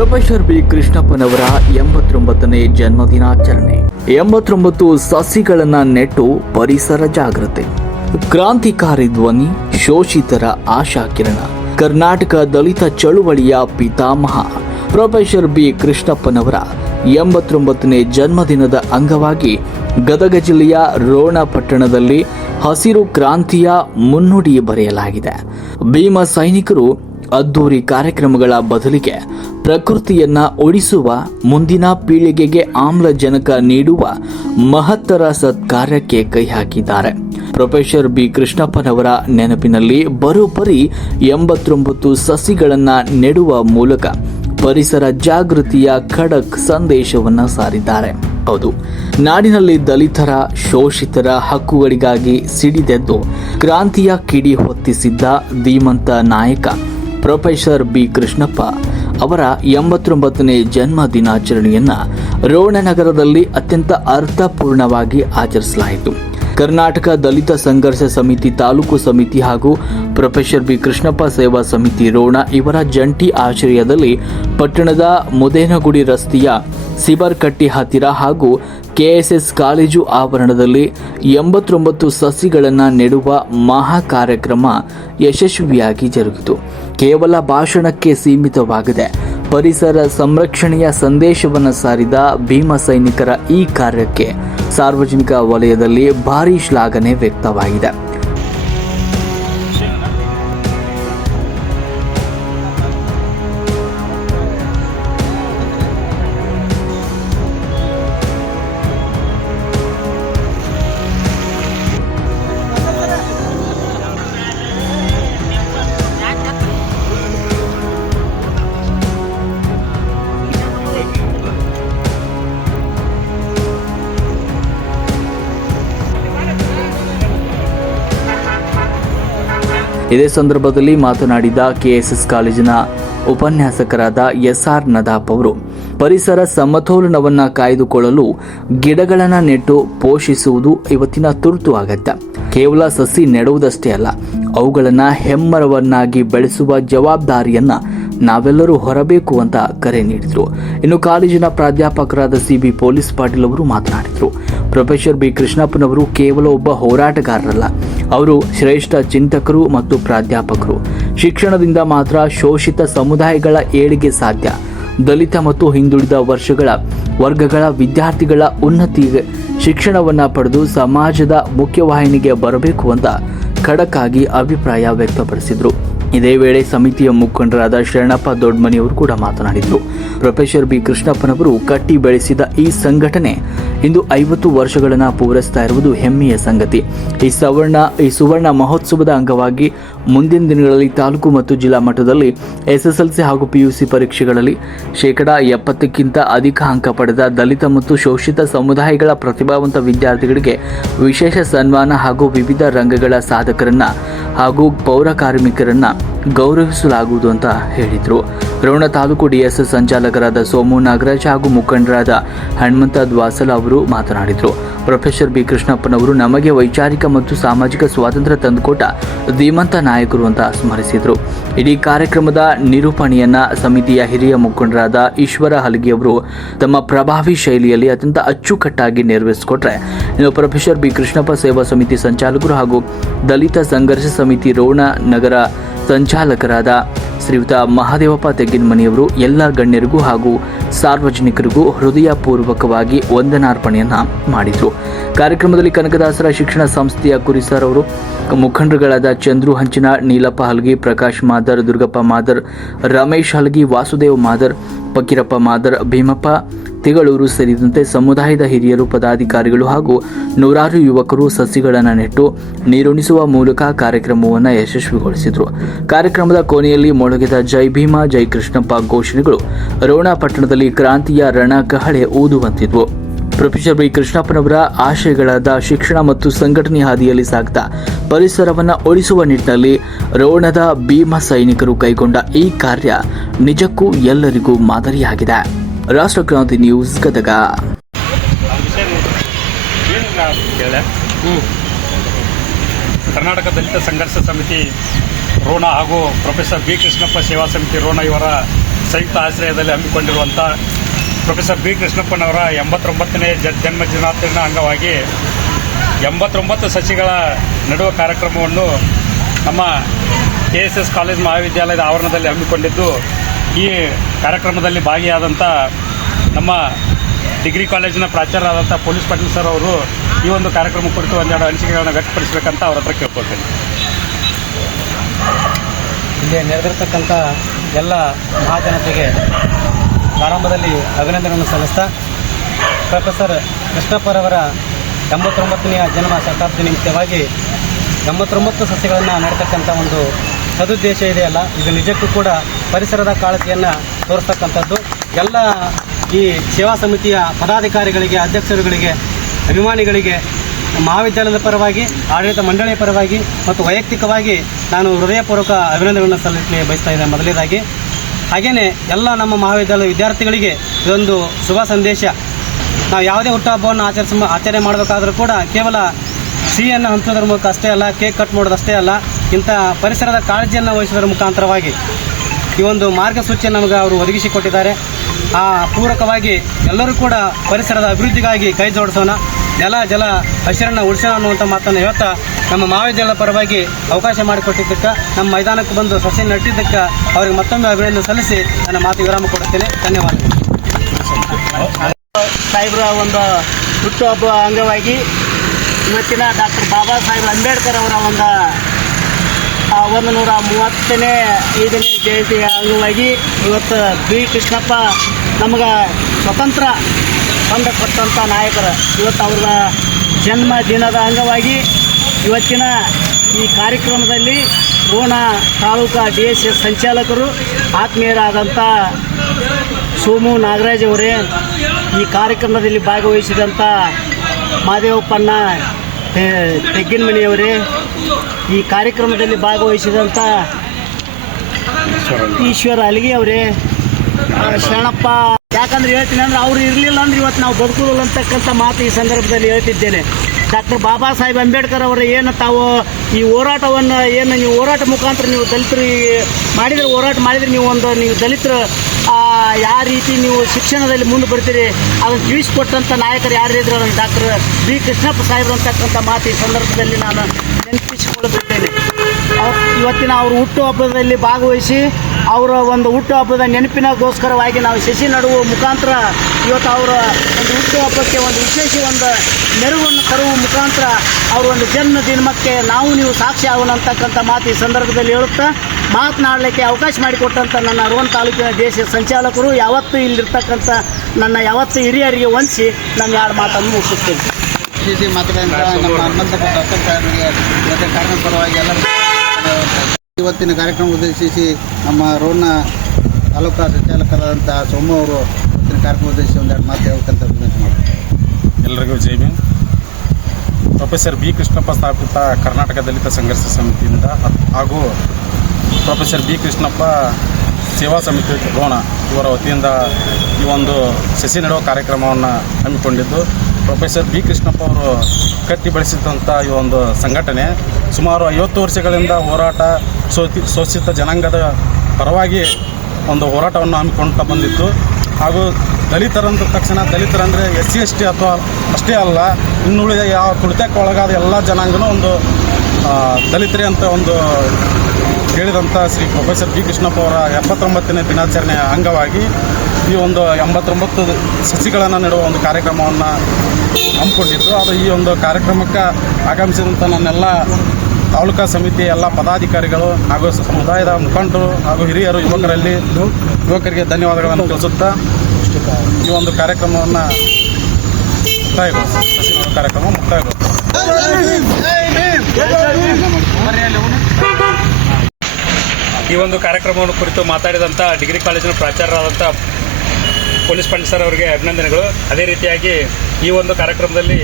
Professor B ಕೃಷ್ಣಪ್ಪನವರ 89ನೇ ಜನ್ಮದಿನಾಚರಣೆ. 89 ಸಸಿಗಳನ್ನ ನೆಟ್ಟು ಪರಿಸರ ಜಾಗೃತಿ. ಕ್ರಾಂತಿಕಾರಿ ಧ್ವನಿ, ಶೋಷಿತರ ಆಶಾ ಕಿರಣ, ಕರ್ನಾಟಕ ದಲಿತ ಚಳುವಳಿಯ ಪಿತಾಮಹ ಪ್ರೊಫೆಸರ್ ಬಿ ಕೃಷ್ಣಪ್ಪನವರ 89ನೇ ಜನ್ಮದಿನದ ಅಂಗವಾಗಿ ಗದಗ ಜಿಲ್ಲೆಯ ರೋಣ ಪಟ್ಟಣದಲ್ಲಿ ಹಸಿರು ಕ್ರಾಂತಿಯ ಮುನ್ನುಡಿ ಬರೆಯಲಾಗಿದೆ. ಭೀಮ ಸೈನಿಕರು ಅದ್ದೂರಿ ಕಾರ್ಯಕ್ರಮಗಳ ಬದಲಿಗೆ ಪ್ರಕೃತಿಯನ್ನ ಉಳಿಸುವ, ಮುಂದಿನ ಪೀಳಿಗೆಗೆ ಆಮ್ಲಜನಕ ನೀಡುವ ಮಹತ್ತರ ಸತ್ಕಾರ್ಯಕ್ಕೆ ಕೈ ಹಾಕಿದ್ದಾರೆ. ಪ್ರೊಫೆಸರ್ ಬಿ ಕೃಷ್ಣಪ್ಪನವರ ನೆನಪಿನಲ್ಲಿ ಬರೋಬ್ಬರಿ 89 ಸಸಿಗಳನ್ನ ನೆಡುವ ಮೂಲಕ ಪರಿಸರ ಜಾಗೃತಿಯ ಖಡಕ್ ಸಂದೇಶವನ್ನ ಸಾರಿದ್ದಾರೆ. ಹೌದು, ನಾಡಿನಲ್ಲಿ ದಲಿತರ, ಶೋಷಿತರ ಹಕ್ಕುಗಳಿಗಾಗಿ ಸಿಡಿದೆದ್ದು ಕ್ರಾಂತಿಯ ಕಿಡಿ ಹೊತ್ತಿಸಿದ್ದ ಧೀಮಂತ ನಾಯಕ ಪ್ರೊಫೆಸರ್ ಬಿ ಕೃಷ್ಣಪ್ಪ ಅವರ 89ನೇ ಜನ್ಮ ದಿನಾಚರಣೆಯನ್ನ ರೋಣ ನಗರದಲ್ಲಿ ಅತ್ಯಂತ ಅರ್ಥಪೂರ್ಣವಾಗಿ ಆಚರಿಸಲಾಯಿತು. ಕರ್ನಾಟಕ ದಲಿತ ಸಂಘರ್ಷ ಸಮಿತಿ ತಾಲೂಕು ಸಮಿತಿ ಹಾಗೂ ಪ್ರೊಫೆಸರ್ ಬಿ ಕೃಷ್ಣಪ್ಪ ಸೇವಾ ಸಮಿತಿ ರೋಣ ಇವರ ಜಂಟಿ ಆಶ್ರಯದಲ್ಲಿ ಪಟ್ಟಣದ ಮುದೇನಗುಡಿ ರಸ್ತೆಯ ಸಿಬರ್ಕಟ್ಟಿ ಹತ್ತಿರ ಹಾಗೂ ಕೆಎಸ್ಎಸ್ ಕಾಲೇಜು ಆವರಣದಲ್ಲಿ 89 ಸಸಿಗಳನ್ನು ನೆಡುವ ಮಹಾ ಕಾರ್ಯಕ್ರಮ ಯಶಸ್ವಿಯಾಗಿ ಜರುಗಿತು. ಕೇವಲ ಭಾಷಣಕ್ಕೆ ಸೀಮಿತವಾಗದೆ ಪರಿಸರ ಸಂರಕ್ಷಣೆಯ ಸಂದೇಶವನ್ನು ಸಾರಿದ ಭೀಮ ಸೈನಿಕರ ಈ ಕಾರ್ಯಕ್ಕೆ ಸಾರ್ವಜನಿಕ ವಲಯದಲ್ಲಿ ಭಾರೀ ಶ್ಲಾಘನೆ ವ್ಯಕ್ತವಾಗಿದೆ. ಇದೇ ಸಂದರ್ಭದಲ್ಲಿ ಮಾತನಾಡಿದ ಕೆಎಸ್ಎಸ್ ಕಾಲೇಜಿನ ಉಪನ್ಯಾಸಕರಾದ ಎಸ್ಆರ್ ನದಾಪ್ ಅವರು, ಪರಿಸರ ಸಮತೋಲನವನ್ನು ಕಾಯ್ದುಕೊಳ್ಳಲು ಗಿಡಗಳನ್ನು ನೆಟ್ಟು ಪೋಷಿಸುವುದು ಇವತ್ತಿನ ತುರ್ತು ಅಗತ್ಯ. ಕೇವಲ ಸಸಿ ನೆಡುವುದಷ್ಟೇ ಅಲ್ಲ, ಅವುಗಳನ್ನು ಹೆಮ್ಮರವನ್ನಾಗಿ ಬೆಳೆಸುವ ಜವಾಬ್ದಾರಿಯನ್ನ ನಾವೆಲ್ಲರೂ ಹೊರಬೇಕು ಅಂತ ಕರೆ ನೀಡಿದರು. ಇನ್ನು ಕಾಲೇಜಿನ ಪ್ರಾಧ್ಯಾಪಕರಾದ ಸಿಬಿ ಪೊಲೀಸ್ ಪಾಟೀಲ್ ಅವರು ಮಾತನಾಡಿದರು. ಪ್ರೊಫೆಸರ್ ಬಿ ಕೃಷ್ಣಪ್ಪನವರು ಕೇವಲ ಒಬ್ಬ ಹೋರಾಟಗಾರರಲ್ಲ, ಅವರು ಶ್ರೇಷ್ಠ ಚಿಂತಕರು ಮತ್ತು ಪ್ರಾಧ್ಯಾಪಕರು. ಶಿಕ್ಷಣದಿಂದ ಮಾತ್ರ ಶೋಷಿತ ಸಮುದಾಯಗಳ ಏಳಿಗೆ ಸಾಧ್ಯ. ದಲಿತ ಮತ್ತು ಹಿಂದುಳಿದ ವರ್ಗಗಳ ವಿದ್ಯಾರ್ಥಿಗಳ ಉನ್ನತಿ ಶಿಕ್ಷಣವನ್ನು ಪಡೆದು ಸಮಾಜದ ಮುಖ್ಯವಾಹಿನಿಗೆ ಬರಬೇಕು ಅಂತ ಖಡಕ್ ಆಗಿ ಅಭಿಪ್ರಾಯ ವ್ಯಕ್ತಪಡಿಸಿದರು. ಇದೇ ವೇಳೆ ಸಮಿತಿಯ ಮುಖಂಡರಾದ ಶರಣಪ್ಪ ದೊಡ್ಡಮನಿಯವರು ಕೂಡ ಮಾತನಾಡಿದರು. ಪ್ರೊಫೆಸರ್ ಬಿ ಕೃಷ್ಣಪ್ಪನವರು ಕಟ್ಟಿ ಬೆಳೆಸಿದ ಈ ಸಂಘಟನೆ ಇಂದು 50 ವರ್ಷಗಳನ್ನು ಪೂರೈಸ್ತಾ ಇರುವುದು ಹೆಮ್ಮೆಯ ಸಂಗತಿ. ಈ ಸುವರ್ಣ ಮಹೋತ್ಸವದ ಅಂಗವಾಗಿ ಮುಂದಿನ ದಿನಗಳಲ್ಲಿ ತಾಲೂಕು ಮತ್ತು ಜಿಲ್ಲಾ ಮಟ್ಟದಲ್ಲಿ ಎಸ್ಎಸ್ಎಲ್ಸಿ ಹಾಗೂ ಪಿಯುಸಿ ಪರೀಕ್ಷೆಗಳಲ್ಲಿ 70% ಅಧಿಕ ಅಂಕ ಪಡೆದ ದಲಿತ ಮತ್ತು ಶೋಷಿತ ಸಮುದಾಯಗಳ ಪ್ರತಿಭಾವಂತ ವಿದ್ಯಾರ್ಥಿಗಳಿಗೆ ವಿಶೇಷ ಸನ್ಮಾನ ಹಾಗೂ ವಿವಿಧ ರಂಗಗಳ ಸಾಧಕರನ್ನ ಹಾಗೂ ಪೌರ ಕಾರ್ಮಿಕರನ್ನ ಗೌರವಿಸಲಾಗುವುದು ಅಂತ ಹೇಳಿದರು. ರೋಣ ತಾಲೂಕು ಡಿಎಸ್ಎಸ್ ಸಂಚಾಲಕರಾದ ಸೋಮು ನಾಗರಾಜ್ ಹಾಗೂ ಮುಖಂಡರಾದ ಹನುಮಂತ ದ್ವಾಸಲ ಅವರು ಮಾತನಾಡಿದರು. ಪ್ರೊಫೆಸರ್ ಬಿ ಕೃಷ್ಣಪ್ಪನವರು ನಮಗೆ ವೈಚಾರಿಕ ಮತ್ತು ಸಾಮಾಜಿಕ ಸ್ವಾತಂತ್ರ್ಯ ತಂದುಕೊಟ್ಟ ಧೀಮಂತ ನಾಯಕರು ಅಂತ ಸ್ಮರಿಸಿದರು. ಇಡೀ ಕಾರ್ಯಕ್ರಮದ ನಿರೂಪಣೆಯನ್ನ ಸಮಿತಿಯ ಹಿರಿಯ ಮುಖಂಡರಾದ ಈಶ್ವರ ಹಲಗಿ ಅವರು ತಮ್ಮ ಪ್ರಭಾವಿ ಶೈಲಿಯಲ್ಲಿ ಅತ್ಯಂತ ಅಚ್ಚುಕಟ್ಟಾಗಿ ನೆರವೇರಿಸಿಕೊಟ್ರೆ, ಇನ್ನು ಪ್ರೊಫೆಸರ್ ಬಿ ಕೃಷ್ಣಪ್ಪ ಸೇವಾ ಸಮಿತಿ ಸಂಚಾಲಕರು ಹಾಗೂ ದಲಿತ ಸಂಘರ್ಷ ಸಮಿತಿ ರೋಣ ನಗರ ಸಂಚಾಲಕರಾದ ಶ್ರೀಯುತ ಮಹಾದೇವಪ್ಪ ತೆಗ್ಗಿನಮನಿಯವರು ಎಲ್ಲ ಗಣ್ಯರಿಗೂ ಹಾಗೂ ಸಾರ್ವಜನಿಕರಿಗೂ ಹೃದಯಪೂರ್ವಕವಾಗಿ ವಂದನಾರ್ಪಣೆಯನ್ನ ಮಾಡಿದರು. ಕಾರ್ಯಕ್ರಮದಲ್ಲಿ ಕನಕದಾಸರ ಶಿಕ್ಷಣ ಸಂಸ್ಥೆಯ ಕುರಿಸರ್ ಅವರು, ಮುಖಂಡರುಗಳಾದ ಚಂದ್ರು ಹಂಚಿನ, ನೀಲಪ್ಪ ಹಲಗಿ, ಪ್ರಕಾಶ್ ಮಾದರ್, ದುರ್ಗಪ್ಪ ಮಾದರ್, ರಮೇಶ್ ಹಲಗಿ, ವಾಸುದೇವ್ ಮಾದರ್, ಫಕೀರಪ್ಪ ಮಾದರ್, ಭೀಮಪ್ಪ ತಿಗಳೂರು ಸೇರಿದಂತೆ ಸಮುದಾಯದ ಹಿರಿಯರು, ಪದಾಧಿಕಾರಿಗಳು ಹಾಗೂ ನೂರಾರು ಯುವಕರು ಸಸಿಗಳನ್ನು ನೆಟ್ಟು ನೀರುಣಿಸುವ ಮೂಲಕ ಕಾರ್ಯಕ್ರಮವನ್ನು ಯಶಸ್ವಿಗೊಳಿಸಿದರು. ಕಾರ್ಯಕ್ರಮದ ಕೊನೆಯಲ್ಲಿ ಮೊಳಗಿದ ಜೈ ಭೀಮ ಜೈ ಕೃಷ್ಣಪ್ಪ ಘೋಷಣೆಗಳು ರೋಣ ಪಟ್ಟಣದಲ್ಲಿ ಕ್ರಾಂತಿಯ ರಣಕಹಳೆ ಊದುವಂತಿದ್ವು. ಪ್ರೊಫೆಸರ್ ಬಿ ಕೃಷ್ಣಪ್ಪನವರ ಆಶಯಗಳಾದ ಶಿಕ್ಷಣ ಮತ್ತು ಸಂಘಟನೆ ಹಾದಿಯಲ್ಲಿ ಸಾಗ್ತಾ ಪರಿಸರವನ್ನು ಉಳಿಸುವ ನಿಟ್ಟಿನಲ್ಲಿ ರೋಣದ ಭೀಮ ಸೈನಿಕರು ಕೈಗೊಂಡ ಈ ಕಾರ್ಯ ನಿಜಕ್ಕೂ ಎಲ್ಲರಿಗೂ ಮಾದರಿಯಾಗಿದೆ. ರಾಷ್ಟ್ರಕ್ರಾಂತಿ ನ್ಯೂಸ್ ಗದಗ. ಕರ್ನಾಟಕ ದಲಿತ ಸಂಘರ್ಷ ಸಮಿತಿ ರೋಣ ಹಾಗೂ ಪ್ರೊಫೆಸರ್ ಬಿ ಕೃಷ್ಣಪ್ಪ ಸೇವಾ ಸಮಿತಿ ರೋಣ ಇವರ ಸಂಯುಕ್ತ ಆಶ್ರಯದಲ್ಲಿ ಹಮ್ಮಿಕೊಂಡಿರುವಂಥ ಪ್ರೊಫೆಸರ್ ಬಿ ಕೃಷ್ಣಪ್ಪನವರ 89ನೇ ಜನ್ಮ ದಿನಾಚರಣೆ ಅಂಗವಾಗಿ 89 ಸಸಿಗಳ ನೆಡುವ ಕಾರ್ಯಕ್ರಮವನ್ನು ನಮ್ಮ KSS ಕಾಲೇಜ್ ಮಹಾವಿದ್ಯಾಲಯದ ಆವರಣದಲ್ಲಿ ಹಮ್ಮಿಕೊಂಡಿದ್ದು, ಈ ಕಾರ್ಯಕ್ರಮದಲ್ಲಿ ಭಾಗಿಯಾದಂಥ ನಮ್ಮ ಡಿಗ್ರಿ ಕಾಲೇಜಿನ ಪ್ರಾಚಾರ್ಯರಾದಂಥ ಪೊಲೀಸ್ ಪಾಟೀಲ್ ಸರ್ ಅವರು ಈ ಒಂದು ಕಾರ್ಯಕ್ರಮ ಕುರಿತು ಒಂದೆರಡು ಅನಿಸಿಕೆಗಳನ್ನು ವ್ಯಕ್ತಪಡಿಸಬೇಕಂತ ಅವ್ರ ಹತ್ರ ಕೇಳ್ಕೊಳ್ತೇನೆ. ಇಲ್ಲಿ ನೆರೆದಿರ್ತಕ್ಕಂಥ ಎಲ್ಲ ಮಹಾಜನತೆಗೆ ಪ್ರಾರಂಭದಲ್ಲಿ ಅಭಿನಂದನೆಯನ್ನು ಸಲ್ಲಿಸ್ತಾ, ಪ್ರೊಫೆಸರ್ ಕೃಷ್ಣಪ್ಪರವರ 89ನೆಯ ಜನ್ಮ ಶತಾಬ್ದಿ ನಿಮಿತ್ತವಾಗಿ 89 ಸಸ್ಯಗಳನ್ನು ನೆಡ್ತಕ್ಕಂಥ ಒಂದು ಸದುದ್ದೇಶ ಇದೆಯಲ್ಲ, ಇದು ನಿಜಕ್ಕೂ ಕೂಡ ಪರಿಸರದ ಕಾಳಜಿಯನ್ನು ತೋರಿಸ್ತಕ್ಕಂಥದ್ದು. ಎಲ್ಲ ಈ ಸೇವಾ ಸಮಿತಿಯ ಪದಾಧಿಕಾರಿಗಳಿಗೆ, ಅಧ್ಯಕ್ಷರುಗಳಿಗೆ, ಅಭಿಮಾನಿಗಳಿಗೆ ಮಹಾವಿದ್ಯಾಲಯದ ಪರವಾಗಿ, ಆಡಳಿತ ಮಂಡಳಿಯ ಪರವಾಗಿ ಮತ್ತು ವೈಯಕ್ತಿಕವಾಗಿ ನಾನು ಹೃದಯಪೂರ್ವಕ ಅಭಿನಂದನೆಗಳನ್ನು ಸಲ್ಲಿಸಲು ಬಯಸ್ತಾ ಇದ್ದೇನೆ. ಮೊದಲನೇದಾಗಿ ಹಾಗೆಯೇ ಎಲ್ಲ ನಮ್ಮ ಮಹಾವಿದ್ಯಾಲಯ ವಿದ್ಯಾರ್ಥಿಗಳಿಗೆ ಇದೊಂದು ಶುಭ ಸಂದೇಶ. ನಾವು ಯಾವುದೇ ಹುಟ್ಟುಹಬ್ಬವನ್ನು ಆಚರಣೆ ಮಾಡಬೇಕಾದ್ರೂ ಕೂಡ ಕೇವಲ ಸಿಹಿಯನ್ನು ಹಂಚೋದ್ರ ಮೂಲಕ ಅಷ್ಟೇ ಅಲ್ಲ, ಕೇಕ್ ಕಟ್ ಮಾಡೋದಷ್ಟೇ ಅಲ್ಲ, ಇಂಥ ಪರಿಸರದ ಕಾಳಜಿಯನ್ನು ವಹಿಸೋದ್ರ ಮುಖಾಂತರವಾಗಿ ಈ ಒಂದು ಮಾರ್ಗಸೂಚಿಯನ್ನು ನಮಗೆ ಅವರು ಒದಗಿಸಿಕೊಟ್ಟಿದ್ದಾರೆ. ಆ ಪೂರಕವಾಗಿ ಎಲ್ಲರೂ ಕೂಡ ಪರಿಸರದ ಅಭಿವೃದ್ಧಿಗಾಗಿ ಕೈ ಜೋಡಿಸೋಣ, ನೆಲ ಜಲ ಹಸಿರನ್ನು ಉಳಿಸೋಣ ಅನ್ನುವಂಥ ಮಾತನ್ನು ಹೇಳ್ತಾ, ನಮ್ಮ ಮಹಾವಿದ್ಯಾಲಯದ ಪರವಾಗಿ ಅವಕಾಶ ಮಾಡಿಕೊಟ್ಟಿದ್ದಕ್ಕೆ, ನಮ್ಮ ಮೈದಾನಕ್ಕೆ ಬಂದು ಸಸಿ ನೆಟ್ಟಿದ್ದಕ್ಕೆ ಅವರಿಗೆ ಮತ್ತೊಮ್ಮೆ ಅಭಿನಂದನೆ ಸಲ್ಲಿಸಿ ನನ್ನ ಮಾತು ವಿರಾಮ ಕೊಡುತ್ತೇನೆ. ಧನ್ಯವಾದಗಳು. ಸಾಹೇಬ್ರ ಒಂದು ಹುಟ್ಟುಹಬ್ಬ ಅಂಗವಾಗಿ ಇವತ್ತಿನ ಡಾಕ್ಟರ್ ಬಾಬಾ ಸಾಹೇಬ್ ಅಂಬೇಡ್ಕರ್ ಅವರ ಒಂದು 135ನೇ ಜಯಂತಿಯ ಅಂಗವಾಗಿ ಇವತ್ತು ಬಿ ಕೃಷ್ಣಪ್ಪ ನಮಗೆ ಸ್ವತಂತ್ರ ತಂದುಕೊಟ್ಟಂಥ ನಾಯಕರು. ಇವತ್ತು ಅವರ ಜನ್ಮ ದಿನದ ಅಂಗವಾಗಿ ಇವತ್ತಿನ ಈ ಕಾರ್ಯಕ್ರಮದಲ್ಲಿ ರೋಣ ತಾಲೂಕಾ DSS ಸಂಚಾಲಕರು ಆತ್ಮೀಯರಾದಂಥ ಸೋಮು ನಾಗರಾಜ್ ಅವರೇ, ಈ ಕಾರ್ಯಕ್ರಮದಲ್ಲಿ ಭಾಗವಹಿಸಿದಂಥ ಮಾದೇವಪ್ಪನ ತೆಗ್ಗಿನಮನಿಯವರೇ, ಈ ಕಾರ್ಯಕ್ರಮದಲ್ಲಿ ಭಾಗವಹಿಸಿದಂಥ ಈಶ್ವರ ಅಲಿಗೆ ಅವರೇ, ಶರಣಪ್ಪ, ಯಾಕಂದ್ರೆ ಹೇಳ್ತೀನಿ ಅಂದ್ರೆ ಅವ್ರು ಇರಲಿಲ್ಲ ಅಂದ್ರೆ ಇವತ್ತು ನಾವು ಬದುಕುವುದಿಲ್ಲ ಅಂತಕ್ಕಂಥ ಮಾತು ಈ ಸಂದರ್ಭದಲ್ಲಿ ಹೇಳ್ತಿದ್ದೇನೆ. ಡಾಕ್ಟರ್ ಬಾಬಾ ಸಾಹೇಬ್ ಅಂಬೇಡ್ಕರ್ ಅವರ ಏನು ತಾವು ಈ ಹೋರಾಟವನ್ನು ಏನು ನೀವು ಹೋರಾಟ ಮುಖಾಂತರ ನೀವು ದಲಿತರು ಮಾಡಿದರೆ, ಹೋರಾಟ ಮಾಡಿದರೆ ನೀವು ದಲಿತರು ಯಾವ ರೀತಿ ನೀವು ಶಿಕ್ಷಣದಲ್ಲಿ ಮುಂದೆ ಬರ್ತೀರಿ ಅದನ್ನು ತಿಳಿಸಿಕೊಟ್ಟಂಥ ನಾಯಕರು ಯಾರಿದ್ರು ಅದನ್ನು ಡಾಕ್ಟರ್ ಬಿ ಕೃಷ್ಣಪ್ಪ ಸಾಹೇಬರು ಅಂತಕ್ಕಂಥ ಮಾತು ಈ ಸಂದರ್ಭದಲ್ಲಿ ನಾನು ನೆನಪಿಸಿಕೊಳ್ಳುತ್ತಿದ್ದೇನೆ. ಇವತ್ತಿನ ಅವರು ಹುಟ್ಟುಹಬ್ಬದಲ್ಲಿ ಭಾಗವಹಿಸಿ ಅವರ ಒಂದು ಹುಟ್ಟುಹಬ್ಬದ ನೆನಪಿನಗೋಸ್ಕರವಾಗಿ ನಾವು ಸಸಿ ನಡುವ ಮುಖಾಂತರ ಇವತ್ತು ಅವರ ಒಂದು ಹುಟ್ಟುಹಬ್ಬಕ್ಕೆ ಒಂದು ವಿಶೇಷ ಒಂದು ನೆರವನ್ನು ತರುವ ಮುಖಾಂತರ ಅವರ ಒಂದು ಜನ್ಮ ದಿನಕ್ಕೆ ನಾವು ನೀವು ಸಾಕ್ಷಿ ಆಗೋಣ ಅಂತಕ್ಕಂಥ ಮಾತು ಈ ಸಂದರ್ಭದಲ್ಲಿ ಹೇಳುತ್ತಾ, ಮಾತನಾಡಲಿಕ್ಕೆ ಅವಕಾಶ ಮಾಡಿಕೊಟ್ಟಂಥ ನನ್ನ ರೋಣ ತಾಲೂಕಿನ DSS ಸಂಚಾಲಕರು ಯಾವತ್ತೂ ಇಲ್ಲಿರ್ತಕ್ಕಂಥ ನನ್ನ ಯಾವತ್ತೂ ಹಿರಿಯರಿಗೆ ವಂದಿಸಿ ನಾನು 2 ಮಾತನ್ನು ಮುಗಿಸುತ್ತೇನೆ. ಮಾತಾಡಿದಂಥ ನಮ್ಮ ಹನುಮಂತಪ್ಪ ಡಾಕ್ಟರ್ ಸಾಹೇಬರಿಗೆ ಇವತ್ತಿನ ಕಾರ್ಯಕ್ರಮ ಪರವಾಗಿ ಎಲ್ಲರೂ ಇವತ್ತಿನ ಕಾರ್ಯಕ್ರಮ ಉದ್ದೇಶಿಸಿ ನಮ್ಮ ರೋಣ ತಾಲೂಕಾ ಸಂಚಾಲಕರಾದಂಥ ಸೋಮು ಅವರು ಇವತ್ತಿನ ಕಾರ್ಯಕ್ರಮ ಉದ್ದೇಶಿಸಿ 2 ಮಾತು ಹೇಳ್ಬೇಕಂತ ವಿನಂತಿ ಮಾಡ್ತಾರೆ. ಎಲ್ಲರಿಗೂ ಜೈ ಭೀಮ್. ಪ್ರೊಫೆಸರ್ ಬಿ ಕೃಷ್ಣಪ್ಪ ಸ್ಥಾಪಿತ ಕರ್ನಾಟಕ ದಲಿತ ಸಂಘರ್ಷ ಸಮಿತಿಯಿಂದ ಹಾಗೂ ಪ್ರೊಫೆಸರ್ ಬಿ ಕೃಷ್ಣಪ್ಪ ಸೇವಾ ಸಮಿತಿ ರೋಣ ಇವರ ವತಿಯಿಂದ ಈ ಒಂದು ಸಸಿ ನೆಡುವ ಕಾರ್ಯಕ್ರಮವನ್ನು ಹಮ್ಮಿಕೊಂಡಿದ್ದು, ಪ್ರೊಫೆಸರ್ ಬಿ ಕೃಷ್ಣಪ್ಪ ಅವರು ಕಟ್ಟಿ ಬೆಳೆಸಿದಂಥ ಈ ಒಂದು ಸಂಘಟನೆ ಸುಮಾರು 50 ವರ್ಷಗಳಿಂದ ಹೋರಾಟ ಶೋಷಿತ ಜನಾಂಗದ ಪರವಾಗಿ ಒಂದು ಹೋರಾಟವನ್ನು ಹಮ್ಮಿಕೊಳ್ತಾ ಬಂದಿತ್ತು. ಹಾಗೂ ದಲಿತರಂದ ತಕ್ಷಣ ದಲಿತರಂದರೆ SC ST ಅಥವಾ ಅಷ್ಟೇ ಅಲ್ಲ, ಇನ್ನುಳಿದ ಯಾವ ತುಳಿತಕ್ಕೆ ಒಳಗಾದ ಎಲ್ಲ ಜನಾಂಗನೂ ಒಂದು ದಲಿತರೇ ಅಂತ ಒಂದು ಹೇಳಿದಂಥ ಶ್ರೀ ಪ್ರೊಫೆಸರ್ ಬಿ ಕೃಷ್ಣಪ್ಪ ಅವರ 79ನೇ ದಿನಾಚರಣೆಯ ಅಂಗವಾಗಿ ಈ ಒಂದು 89 ಸಸಿಗಳನ್ನು ನೆಡುವ ಒಂದು ಕಾರ್ಯಕ್ರಮವನ್ನು ಹಮ್ಮಿಕೊಂಡಿದ್ದು. ಅದು ಈ ಒಂದು ಕಾರ್ಯಕ್ರಮಕ್ಕೆ ಆಗಮಿಸಿದಂಥ ನನ್ನೆಲ್ಲ ತಾಲೂಕಾ ಸಮಿತಿ ಎಲ್ಲ ಪದಾಧಿಕಾರಿಗಳು ಹಾಗೂ ಸಮುದಾಯದ ಮುಖಂಡರು ಹಾಗೂ ಹಿರಿಯರು ಯುವಕರಿಗೆ ಧನ್ಯವಾದಗಳನ್ನು ತಿಳಿಸುತ್ತಾ ಈ ಒಂದು ಕಾರ್ಯಕ್ರಮವನ್ನು ಮುಕ್ತಾಯಗೊಳಿಸುತ್ತೆ. ಈ ಒಂದು ಕಾರ್ಯಕ್ರಮವನ್ನು ಕುರಿತು ಮಾತಾಡಿದಂಥ ಡಿಗ್ರಿ ಕಾಲೇಜಿನ ಪ್ರಾಚಾರ್ಯರಾದಂಥ ಪೊಲೀಸ್ ಪಾಟೀಲ್ ಸರ್ ಅವರಿಗೆ ಅಭಿನಂದನೆಗಳು. ಅದೇ ರೀತಿಯಾಗಿ ಈ ಒಂದು ಕಾರ್ಯಕ್ರಮದಲ್ಲಿ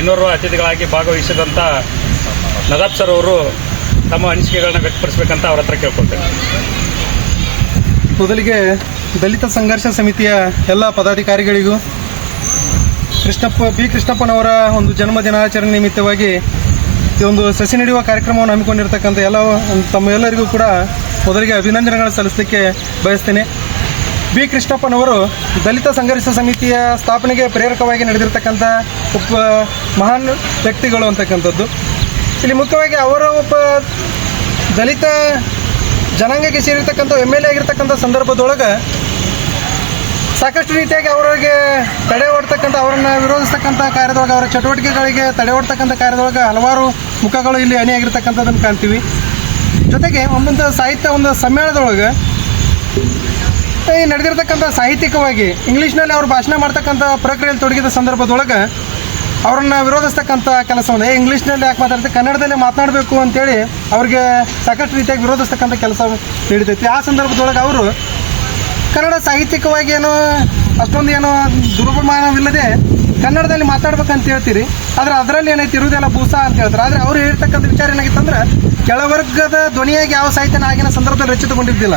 ಇನ್ನೋರ್ವ ಅತಿಥಿಗಳಾಗಿ ಭಾಗವಹಿಸಿದಂಥ ನದಾಬ್ ಸರ್ ಅವರು ತಮ್ಮ ಅನಿಸಿಕೆಗಳನ್ನ ವ್ಯಕ್ತಪಡಿಸಬೇಕಂತ ಅವ್ರ ಹತ್ರ ಕೇಳ್ಕೊಳ್ತೇನೆ. ಮೊದಲಿಗೆ ದಲಿತ ಸಂಘರ್ಷ ಸಮಿತಿಯ ಎಲ್ಲ ಪದಾಧಿಕಾರಿಗಳಿಗೂ ಬಿ ಕೃಷ್ಣಪ್ಪನವರ ಒಂದು ಜನ್ಮ ದಿನಾಚರಣೆ ನಿಮಿತ್ತವಾಗಿ ಈ ಒಂದು ಸಸಿ ನೆಡುವ ಕಾರ್ಯಕ್ರಮವನ್ನು ಹಮ್ಮಿಕೊಂಡಿರ್ತಕ್ಕಂಥ ತಮ್ಮೆಲ್ಲರಿಗೂ ಕೂಡ ಮೊದಲಿಗೆ ಅಭಿನಂದನೆಗಳನ್ನು ಸಲ್ಲಿಸಲಿಕ್ಕೆ ಬಯಸ್ತೇನೆ. ಬಿ ಕೃಷ್ಣಪ್ಪನವರು ದಲಿತ ಸಂಘರ್ಷ ಸಮಿತಿಯ ಸ್ಥಾಪನೆಗೆ ಪ್ರೇರಕವಾಗಿ ನಡೆದಿರ್ತಕ್ಕಂಥ ಮಹಾನ್ ವ್ಯಕ್ತಿಗಳು ಅಂತಕ್ಕಂಥದ್ದು. ಇಲ್ಲಿ ಮುಖ್ಯವಾಗಿ ಅವರ ಒಬ್ಬ ದಲಿತ ಜನಾಂಗಕ್ಕೆ ಸೇರಿರ್ತಕ್ಕಂಥ MLA ಆಗಿರ್ತಕ್ಕಂಥ ಸಂದರ್ಭದೊಳಗೆ ಸಾಕಷ್ಟು ರೀತಿಯಾಗಿ ಅವರಿಗೆ ತಡೆ ಒಡ್ತಕ್ಕಂಥ, ಅವರನ್ನು ವಿರೋಧಿಸ್ತಕ್ಕಂಥ ಕಾರ್ಯದೊಳಗೆ, ಅವರ ಚಟುವಟಿಕೆಗಳಿಗೆ ತಡೆ ಒಡ್ತಕ್ಕಂಥ ಕಾರ್ಯದೊಳಗೆ ಹಲವಾರು ಮುಖಗಳು ಇಲ್ಲಿ ಅಣಿಯಾಗಿರ್ತಕ್ಕಂಥದ್ದನ್ನು ಕಾಣ್ತೀವಿ. ಜೊತೆಗೆ ಒಂದೊಂದು ಸಾಹಿತ್ಯ ಒಂದು ಸಮ್ಮೇಳನದೊಳಗೆ ಈ ನಡೆದಿರ್ತಕ್ಕಂಥ ಸಾಹಿತ್ಯಿಕವಾಗಿ ಇಂಗ್ಲೀಷ್ನಲ್ಲಿ ಅವರು ಭಾಷಣ ಮಾಡ್ತಕ್ಕಂಥ ಪ್ರಕ್ರಿಯೆಯಲ್ಲಿ ತೊಡಗಿದ ಸಂದರ್ಭದೊಳಗೆ ಅವರನ್ನು ವಿರೋಧಿಸ್ತಕ್ಕಂಥ ಕೆಲಸವನ್ನು ಇಂಗ್ಲೀಷ್ನಲ್ಲಿ ಯಾಕೆ ಮಾತಾಡ್ತೀವಿ, ಕನ್ನಡದಲ್ಲಿ ಮಾತನಾಡಬೇಕು ಅಂತೇಳಿ ಅವ್ರಿಗೆ ಸಾಕಷ್ಟು ರೀತಿಯಾಗಿ ವಿರೋಧಿಸ್ತಕ್ಕಂಥ ಕೆಲಸ ನಡೀತೈತಿ. ಆ ಸಂದರ್ಭದೊಳಗೆ ಅವರು ಕನ್ನಡ ಸಾಹಿತ್ಯಿಕವಾಗಿ ಏನೋ ಅಷ್ಟೊಂದು ಏನೋ ದುರ್ಬಮಾನವಿಲ್ಲದೆ ಕನ್ನಡದಲ್ಲಿ ಮಾತಾಡ್ಬೇಕಂತ ಹೇಳ್ತೀರಿ, ಆದರೆ ಅದರಲ್ಲಿ ಏನೈತಿ ಇರುವುದೆಲ್ಲ ಭೂಸ ಅಂತ ಹೇಳ್ತಾರೆ. ಆದರೆ ಅವ್ರು ಹೇಳ್ತಕ್ಕಂಥ ವಿಚಾರ ಏನಾಗಿತ್ತಂದ್ರೆ ಕೆಳವರ್ಗದ ಧ್ವನಿಯಾಗಿ ಯಾವ ಸಾಹಿತ್ಯನ ಆಗಿನ ಸಂದರ್ಭದಲ್ಲಿ ರಚಿತಗೊಂಡಿದ್ದಿಲ್ಲ,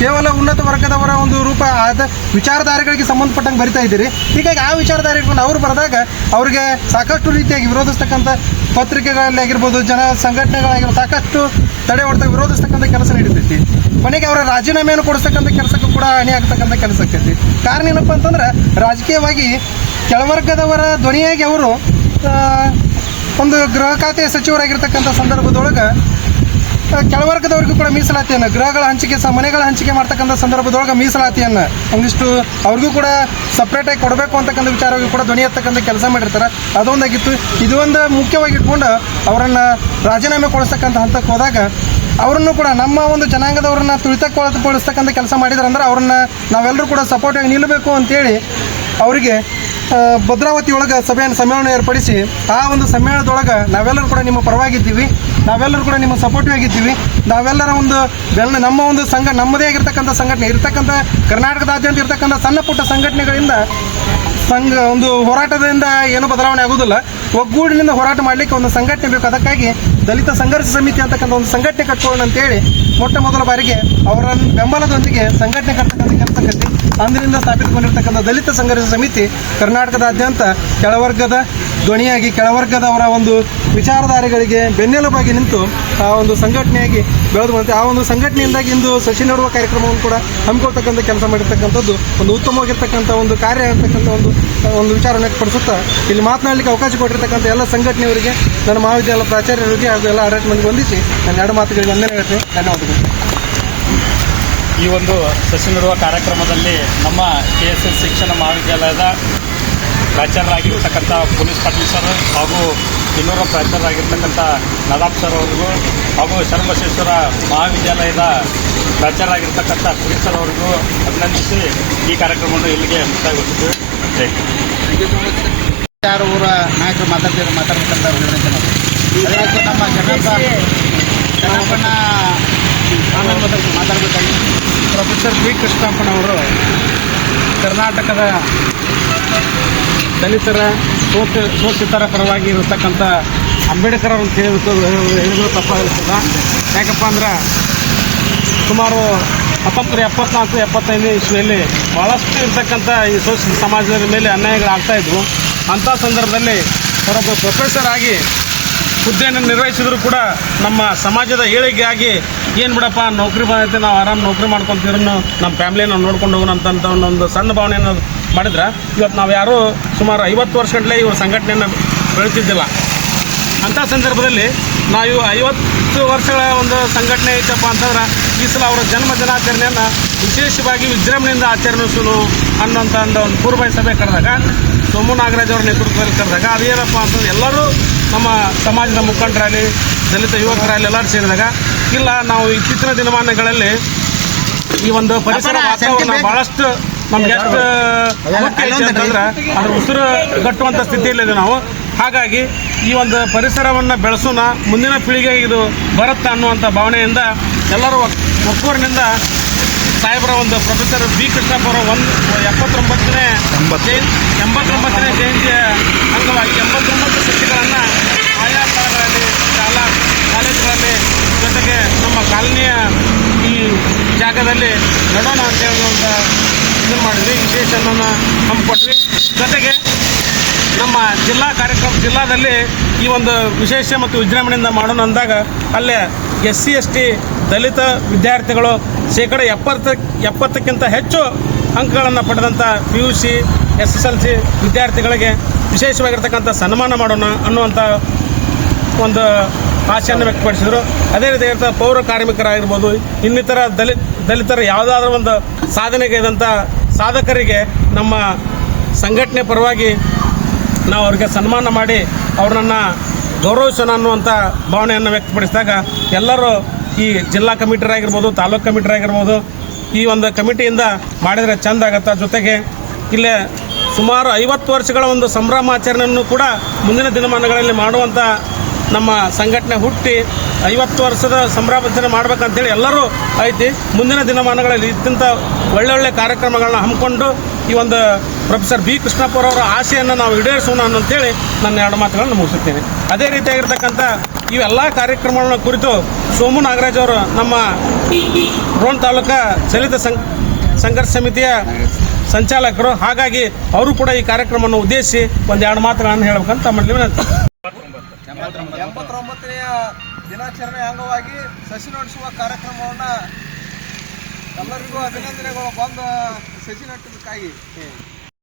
ಕೇವಲ ಉನ್ನತ ವರ್ಗದವರ ಒಂದು ರೂಪ ಆದ ವಿಚಾರಧಾರೆಗಳಿಗೆ ಸಂಬಂಧಪಟ್ಟಂಗೆ ಬರಿತಾ ಇದ್ದೀರಿ. ಹೀಗಾಗಿ ಆ ವಿಚಾರಧಾರೆಗಳನ್ನು ಅವರು ಬರೆದಾಗ ಅವರಿಗೆ ಸಾಕಷ್ಟು ರೀತಿಯಾಗಿ ವಿರೋಧಿಸ್ತಕ್ಕಂಥ ಪತ್ರಿಕೆಗಳಲ್ಲಿ ಆಗಿರ್ಬೋದು, ಜನ ಸಂಘಟನೆಗಳಾಗಿರ್ಬೋದು, ಸಾಕಷ್ಟು ತಡೆ ಹೊಡೆದ ವಿರೋಧಿಸ್ತಕ್ಕಂಥ ಕೆಲಸ ನಡೀತೈತಿ. ಕೊನೆಗೆ ಅವರ ರಾಜೀನಾಮೆಯನ್ನು ಕೊಡಿಸ್ತಕ್ಕಂಥ ಕೆಲಸಕ್ಕೂ ಕೂಡ ಅಣಿ ಆಗ್ತಕ್ಕಂಥ ಕೆಲಸ ಆಕೈತಿ. ಕಾರಣ ಏನಪ್ಪ ಅಂತಂದ್ರೆ ರಾಜಕೀಯವಾಗಿ ಕೆಳವರ್ಗದವರ ಧ್ವನಿಯಾಗಿ ಅವರು ಒಂದು ಗೃಹ ಖಾತೆಯ ಸಚಿವರಾಗಿರ್ತಕ್ಕಂಥ ಸಂದರ್ಭದೊಳಗೆ ಕೆಳವರ್ಗದವ್ರಿಗೂ ಕೂಡ ಮೀಸಲಾತಿಯನ್ನು, ಗೃಹಗಳ ಹಂಚಿಕೆ ಮನೆಗಳ ಹಂಚಿಕೆ ಮಾಡ್ತಕ್ಕಂಥ ಸಂದರ್ಭದೊಳಗೆ ಮೀಸಲಾತಿಯನ್ನು ಒಂದಿಷ್ಟು ಅವ್ರಿಗೂ ಕೂಡ ಸಪ್ರೇಟಾಗಿ ಕೊಡಬೇಕು ಅಂತಕ್ಕಂಥ ವಿಚಾರವಾಗಿ ಕೂಡ ಧ್ವನಿ ಎತ್ತಕ್ಕಂಥ ಕೆಲಸ ಮಾಡಿರ್ತಾರೆ. ಅದೊಂದಾಗಿತ್ತು. ಇದು ಒಂದು ಮುಖ್ಯವಾಗಿ ಇಟ್ಕೊಂಡು ಅವರನ್ನು ರಾಜೀನಾಮೆ ಕೊಡಿಸ್ತಕ್ಕಂಥ ಹಂತಕ್ಕೆ ಹೋದಾಗ ಅವರನ್ನು ಕೂಡ ನಮ್ಮ ಒಂದು ಜನಾಂಗದವ್ರನ್ನ ತುಳಿತಕ್ಕೊಳಿಸ್ತಕ್ಕಂಥ ಕೆಲಸ ಮಾಡಿದ್ರಂದ್ರೆ ಅವ್ರನ್ನ ನಾವೆಲ್ಲರೂ ಕೂಡ ಸಪೋರ್ಟಾಗಿ ನಿಲ್ಲಬೇಕು ಅಂತೇಳಿ ಅವರಿಗೆ ಭದ್ರಾವತಿ ಒಳಗೆ ಸಮ್ಮೇಳನ ಏರ್ಪಡಿಸಿ ಆ ಒಂದು ಸಮ್ಮೇಳನದೊಳಗೆ ನಾವೆಲ್ಲರೂ ಕೂಡ ನಿಮ್ಮ ಪರವಾಗಿದ್ದೀವಿ, ನಾವೆಲ್ಲರೂ ಕೂಡ ನಿಮ್ಮ ಸಪೋರ್ಟಿವ್ ಆಗಿದ್ದೀವಿ, ನಾವೆಲ್ಲರ ಒಂದು ನಮ್ಮ ಒಂದು ನಮ್ಮದೇ ಆಗಿರ್ತಕ್ಕಂಥ ಸಂಘಟನೆ ಇರ್ತಕ್ಕಂಥ ಕರ್ನಾಟಕದಾದ್ಯಂತ ಇರ್ತಕ್ಕಂಥ ಸಣ್ಣ ಪುಟ್ಟ ಸಂಘಟನೆಗಳಿಂದ ಒಂದು ಹೋರಾಟದಿಂದ ಏನೂ ಬದಲಾವಣೆ ಆಗೋದಿಲ್ಲ, ಒಗ್ಗೂಡಿನಿಂದ ಹೋರಾಟ ಮಾಡಲಿಕ್ಕೆ ಒಂದು ಸಂಘಟನೆ ಬೇಕು. ಅದಕ್ಕಾಗಿ ದಲಿತ ಸಂಘರ್ಷ ಸಮಿತಿ ಅಂತಕ್ಕಂಥ ಒಂದು ಸಂಘಟನೆ ಕಟ್ಕೊಳ್ಳೋಣ ಅಂತೇಳಿ ಮೊಟ್ಟ ಮೊದಲ ಬಾರಿಗೆ ಅವರ ಬೆಂಬಲದೊಂದಿಗೆ ಸಂಘಟನೆ ಕಟ್ಟತಕ್ಕಂಥ ಕೆಲಸ ಕಟ್ಟಿ ಅಂದಿನಿಂದ ಸ್ಥಾಪಿತಗೊಂಡಿರ್ತಕ್ಕಂಥ ದಲಿತ ಸಂಘರ್ಷ ಸಮಿತಿ ಕರ್ನಾಟಕದಾದ್ಯಂತ ಕೆಳವರ್ಗದ ಧ್ವನಿಯಾಗಿ ಕೆಳವರ್ಗದವರ ಒಂದು ವಿಚಾರಧಾರೆಗಳಿಗೆ ಬೆನ್ನೆಲುಬಾಗಿ ನಿಂತು ಆ ಒಂದು ಸಂಘಟನೆಯಾಗಿ ಬೆಳೆದು ಬಂತು. ಆ ಒಂದು ಸಂಘಟನೆಯಿಂದಾಗಿ ಇಂದು ಸಸಿ ನೆಡುವ ಕಾರ್ಯಕ್ರಮವನ್ನು ಕೂಡ ಹಮ್ಮಿಕೊಳ್ತಕ್ಕಂಥ ಕೆಲಸ ಮಾಡಿರ್ತಕ್ಕಂಥದ್ದು ಒಂದು ಉತ್ತಮವಾಗಿರ್ತಕ್ಕಂಥ ಒಂದು ಕಾರ್ಯ ಅಂತಕ್ಕಂಥ ಒಂದು ವಿಚಾರವನ್ನು ವ್ಯಕ್ತಪಡಿಸುತ್ತಾ ಇಲ್ಲಿ ಮಾತನಾಡಲಿಕ್ಕೆ ಅವಕಾಶ ಕೊಟ್ಟಿರ್ತಕ್ಕಂಥ ಎಲ್ಲ ಸಂಘಟನೆಯವರಿಗೆ, ನನ್ನ ಮಹಾವಿದ್ಯಾಲಯ ಪ್ರಾಚಾರ್ಯರಿಗೆ ಹಾಗೂ ಎಲ್ಲ ಆಡಳಿತ ಮಂದಿ ಹೊಂದಿಸಿ ನನ್ನ ಎರಡು ಮಾತುಗಳಿಗೆ ವಂದನೆ ಹೇಳ್ತೀನಿ. ಧನ್ಯವಾದಗಳು. ಈ ಒಂದು ಸಸಿ ನೆಡುವ ಕಾರ್ಯಕ್ರಮದಲ್ಲಿ ನಮ್ಮ KSS ಶಿಕ್ಷಣ ಮಹಾವಿದ್ಯಾಲಯದ ಪ್ರಾಚಾರ್ಯರಾಗಿರ್ತಕ್ಕಂಥ ಪೊಲೀಸ್ ಪಾಟೀಲ್ ಸರ್ ಹಾಗೂ ಇನ್ನೂರ ಪ್ರಾಚಾರ್ಯರಾಗಿರ್ತಕ್ಕಂಥ ನದಾಬ್ ಸರ್ ಅವರಿಗೂ ಹಾಗೂ ಶರಣಬಸವೇಶ್ವರ ಮಹಾವಿದ್ಯಾಲಯದ ಪ್ರಾಚಾರ್ಯರಾಗಿರ್ತಕ್ಕಂಥ ಸುರೇಶ್ ಸರ್ ಅವರಿಗೂ ಅಭಿನಂದಿಸಿ ಈ ಕಾರ್ಯಕ್ರಮವನ್ನು ಇಲ್ಲಿಗೆ ಮುಕ್ತಾಯಗೊಳಿಸಿದ್ದೇವೆ. ಜೈ ಹಿಂದ್. ಯಾರು ಊರ ನಾಯಕರು ಮಾತಾಡ್ಬೇಕಂತ ಅದಕ್ಕೆ ನಮ್ಮ ಚೆನ್ನಪ್ಪಣ್ಣ ಮಾತಾಡಬೇಕಾಗಿ ಪ್ರೊಫೆಸರ್ ಬಿ ಕೃಷ್ಣಪ್ಪನವರು ಕರ್ನಾಟಕದ ದಲಿತರ ಶೋಷಿತರ ಪರವಾಗಿ ಇರತಕ್ಕಂಥ ಅಂಬೇಡ್ಕರ್ ಅಂತ ಹೇಳಿದ್ರು ತಪ್ಪಾಗಿರ್ತದ. ಯಾಕಪ್ಪ ಅಂದ್ರೆ ಸುಮಾರು 1974-75 ಇಸ್ವಿಯಲ್ಲಿ ಭಾಳಷ್ಟು ಇರ್ತಕ್ಕಂಥ ಈ ಶೋಷಿತ ಸಮಾಜದ ಮೇಲೆ ಅನ್ಯಾಯಗಳಾಗ್ತಾಯಿದ್ವು. ಅಂಥ ಸಂದರ್ಭದಲ್ಲಿ ಅವರೊಬ್ಬ ಪ್ರೊಫೆಸರ್ ಆಗಿ ಹುದ್ದೆಯನ್ನು ನಿರ್ವಹಿಸಿದ್ರು ಕೂಡ ನಮ್ಮ ಸಮಾಜದ ಏಳಿಗೆಯಾಗಿ ಏನು ಬಿಡಪ್ಪ ನೌಕರಿ ಬಂದೈತೆ, ನಾವು ಆರಾಮ್ ನೌಕರಿ ಮಾಡ್ಕೊತಿದ್ರು, ನಮ್ಮ ಫ್ಯಾಮಿಲಿನ ನೋಡ್ಕೊಂಡು ಹೋಗೋಣ ಅಂತ ಒಂದು ಸಣ್ಣ ಭಾವನೆಯನ್ನು ಮಾಡಿದ್ರೆ ಇವತ್ತು ನಾವು ಯಾರೂ ಸುಮಾರು 50 ವರ್ಷಗಟ್ಟಲೆ ಇವ್ರ ಸಂಘಟನೆಯನ್ನು ಬೆಳೆಸಿದ್ದಿಲ್ಲ. ಅಂಥ ಸಂದರ್ಭದಲ್ಲಿ ನಾವು 50 ವರ್ಷಗಳ ಒಂದು ಸಂಘಟನೆ ಐತಪ್ಪ ಅಂತಂದ್ರೆ ಈ ಸಲ ಅವರ ಜನ್ಮ ದಿನಾಚರಣೆಯನ್ನು ವಿಶೇಷವಾಗಿ ವಿಜೃಂಭಣೆಯಿಂದ ಆಚರಿಸೋಣ ಅನ್ನೋಂಥ ಒಂದು ಪೂರ್ವಭಾವಿ ಸಭೆ ಕರೆದಾಗ ಸೋಮು ನಾಗರಾಜ್ ಅವರ ನೇತೃತ್ವದಲ್ಲಿ ಕರೆದಾಗ ಅದೇನಪ್ಪ ಅಂತಂದ್ರೆ ಎಲ್ಲರೂ ನಮ್ಮ ಸಮಾಜದ ಮುಖಂಡರಲ್ಲಿ ದಲಿತ ಯುವಕರಲ್ಲಿ ಎಲ್ಲರೂ ಸೇರಿದಾಗ ಇಲ್ಲ ನಾವು ಇತ್ತೀಚಿನ ದಿನಮಾನಗಳಲ್ಲಿ ಈ ಒಂದು ಪರಿಸರ ವಾತಾವರಣ ಭಾಳಷ್ಟು ನಮ್ಗೆ ಎಷ್ಟು ಮುಖ್ಯ ಐತೆ ಅಂತಂದ್ರೆ ಅದ್ರ ಉಸಿರು ಗಟ್ಟುವಂಥ ಸ್ಥಿತಿಯಲ್ಲಿದೆ ನಾವು. ಹಾಗಾಗಿ ಈ ಒಂದು ಪರಿಸರವನ್ನು ಬೆಳೆಸೋಣ, ಮುಂದಿನ ಪೀಳಿಗೆಗೆ ಇದು ಬರುತ್ತೆ ಅನ್ನುವಂಥ ಭಾವನೆಯಿಂದ ಎಲ್ಲರೂ ಒಕ್ಕೂರಿನಿಂದ ಸಾಹೇಬರ ಒಂದು ಪ್ರೊಫೆಸರ್ ಬಿ ಕೃಷ್ಣಪ್ಪ ಅವರ 89ನೇ ಜಯಂತಿಯ ಅಂಗವಾಗಿ 89 ಸಸಿಗಳನ್ನು ಆಯಾ ಸ್ಥಳಗಳಲ್ಲಿ ಕಾಲೇಜುಗಳಲ್ಲಿ ಜೊತೆಗೆ ನಮ್ಮ ಕಾಲನಿಯ ಈ ಜಾಗದಲ್ಲಿ ನಡೋಣ ಅಂತ ಹೇಳುವಂಥ ಇದನ್ನು ಮಾಡಿದ್ವಿ. ವಿಶೇಷವನ್ನು ಹಮ್ಮಿಕೊಟ್ವಿ. ಜೊತೆಗೆ ನಮ್ಮ ಜಿಲ್ಲಾದಲ್ಲಿ ಈ ಒಂದು ವಿಶೇಷ ಮತ್ತು ವಿಜೃಂಭಣೆಯಿಂದ ಮಾಡೋಣ ಅಂದಾಗ ಅಲ್ಲೇ SC ST ದಲಿತ ವಿದ್ಯಾರ್ಥಿಗಳು 70% ಹೆಚ್ಚು ಅಂಕಗಳನ್ನು ಪಡೆದಂಥ PUC SSLC ವಿದ್ಯಾರ್ಥಿಗಳಿಗೆ ವಿಶೇಷವಾಗಿರ್ತಕ್ಕಂಥ ಸನ್ಮಾನ ಮಾಡೋಣ ಅನ್ನುವಂಥ ಒಂದು ಆಶೆಯನ್ನು ವ್ಯಕ್ತಪಡಿಸಿದರು. ಅದೇ ರೀತಿಯಾಗಿರ್ತ ಪೌರ ಕಾರ್ಮಿಕರಾಗಿರ್ಬೋದು, ಇನ್ನಿತರ ದಲಿತರ ಯಾವುದಾದ್ರೂ ಒಂದು ಸಾಧನೆಗೈದಂಥ ಸಾಧಕರಿಗೆ ನಮ್ಮ ಸಂಘಟನೆ ಪರವಾಗಿ ನಾವು ಅವ್ರಿಗೆ ಸನ್ಮಾನ ಮಾಡಿ ಅವ್ರನ್ನ ಗೌರವಿಸೋಣ ಅನ್ನುವಂಥ ಭಾವನೆಯನ್ನು ವ್ಯಕ್ತಪಡಿಸಿದಾಗ ಎಲ್ಲರೂ ಈ ಜಿಲ್ಲಾ ಕಮಿಟರಾಗಿರ್ಬೋದು, ತಾಲೂಕು ಕಮಿಟರಾಗಿರ್ಬೋದು, ಈ ಒಂದು ಕಮಿಟಿಯಿಂದ ಮಾಡಿದರೆ ಚೆಂದ ಆಗತ್ತೆ. ಜೊತೆಗೆ ಇಲ್ಲೇ ಸುಮಾರು 50 ವರ್ಷಗಳ ಒಂದು ಸಂಭ್ರಮಾಚರಣೆಯನ್ನು ಕೂಡ ಮುಂದಿನ ದಿನಮಾನಗಳಲ್ಲಿ ಮಾಡುವಂಥ ನಮ್ಮ ಸಂಘಟನೆ ಹುಟ್ಟಿ 50 ವರ್ಷದ ಸಂಭ್ರಮಾಚರಣೆ ಮಾಡ್ಬೇಕಂತೇಳಿ ಎಲ್ಲರೂ ಐತಿ. ಮುಂದಿನ ದಿನಮಾನಗಳಲ್ಲಿ ಇಂಥ ಒಳ್ಳೊಳ್ಳೆ ಕಾರ್ಯಕ್ರಮಗಳನ್ನ ಹಮ್ಮಿಕೊಂಡು ಈ ಒಂದು ಪ್ರೊಫೆಸರ್ ಬಿ ಕೃಷ್ಣಪ್ಪರವರ ಆಶೆಯನ್ನು ನಾವು ಈಡೇರಿಸೋಣ ಅಂತೇಳಿ ನನ್ನ 2 ಮಾತುಗಳನ್ನು ಮುಗಿಸುತ್ತೇನೆ. ಅದೇ ರೀತಿಯಾಗಿರ್ತಕ್ಕಂಥ ಇವೆಲ್ಲ ಕಾರ್ಯಕ್ರಮಗಳ ಕುರಿತು ಸೋಮು ನಾಗರಾಜ್ ಅವರು ನಮ್ಮ ರೋಣ ತಾಲೂಕಾ ದಲಿತ ಸಂಘರ್ಷ ಸಮಿತಿಯ ಸಂಚಾಲಕರು. ಹಾಗಾಗಿ ಅವರು ಕೂಡ ಈ ಕಾರ್ಯಕ್ರಮವನ್ನು ಉದ್ದೇಶಿಸಿ 1-2 ಮಾತುಗಳನ್ನು ಹೇಳಬೇಕಂತ ತಮ್ಮಲ್ಲಿ ವಿನಂತಿ. 89ನೆಯ ದಿನಾಚರಣೆ ಅಂಗವಾಗಿ ಸಸಿ ನಡೆಸುವ ಕಾರ್ಯಕ್ರಮವನ್ನು ಎಲ್ಲರಿಗೂ ಅಭಿನಂದನೆಗಳು. ಬಂದು ಸಸಿ ನೆಟ್ಟದಕ್ಕಾಗಿ